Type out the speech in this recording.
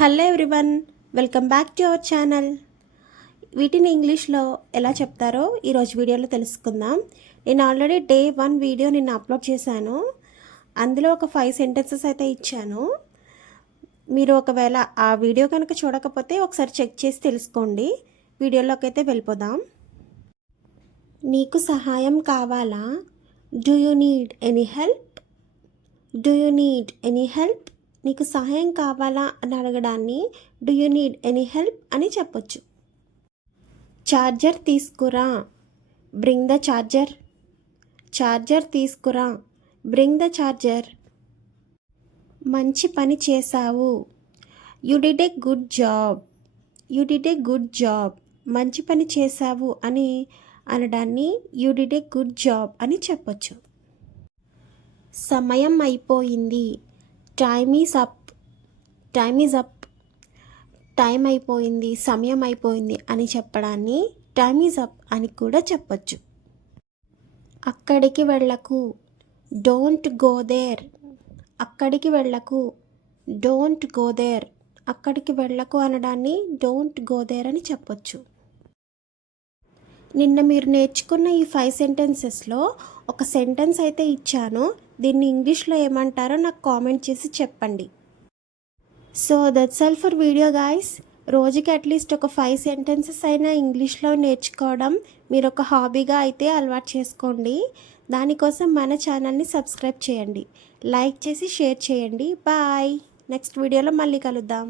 Hello everyone, welcome back to our channel. వీటిని ఇంగ్లీష్లో ఎలా చెప్తారో ఈరోజు వీడియోలో తెలుసుకుందాం. నేను ఆల్రెడీ డే 1 వీడియో నిన్న అప్లోడ్ చేశాను. అందులో ఒక 5 సెంటెన్సెస్ అయితే ఇచ్చాను. మీరు ఒకవేళ ఆ వీడియో కనుక చూడకపోతే ఒకసారి చెక్ చేసి తెలుసుకోండి. వీడియోలోకి అయితే వెళ్ళిపోదాం. నీకు సహాయం కావాలా? Do you need any help? Do you need any help? నీకు సహాయం కావాలా అని అడగడాన్ని do you need any help అని చెప్పొచ్చు. చార్జర్ తీసుకురా, బ్రింగ్ ద చార్జర్. చార్జర్ తీసుకురా, బ్రింగ్ ద చార్జర్. మంచి పని చేశావు, you did a good job. You did a good job. మంచి పని చేశావు అని అనడాన్ని you did a good job అని చెప్పొచ్చు. సమయం అయిపోయింది, time is up. Time is up. Time అయిపోయింది, సమయం అయిపోయింది అని చెప్పడాన్ని టైమ్ ఈజ్ అప్ అని కూడా చెప్పొచ్చు. అక్కడికి వెళ్ళకు, డోంట్ గో దేర్. అక్కడికి వెళ్ళకు, డోంట్ గో దేర్. అక్కడికి వెళ్ళకు అనడాన్ని డోంట్ గో దేర్ అని చెప్పొచ్చు. నిన్న మీరు నేర్చుకున్న ఈ 5 సెంటెన్సెస్లో ఒక సెంటెన్స్ అయితే ఇచ్చాను. దీన్ని ఇంగ్లీష్లో ఏమంటారో నాకు కామెంట్ చేసి చెప్పండి. So that's all for video guys. రోజుకి అట్లీస్ట్ ఒక 5 సెంటెన్సెస్ అయినా ఇంగ్లీష్లో నేర్చుకోవడం మీరు ఒక హాబీగా అయితే అలవాటు చేసుకోండి. దానికోసం మన ఛానల్ని సబ్స్క్రైబ్ చేయండి, లైక్ చేసి షేర్ చేయండి. బాయ్. నెక్స్ట్ వీడియోలో మళ్ళీ కలుద్దాం.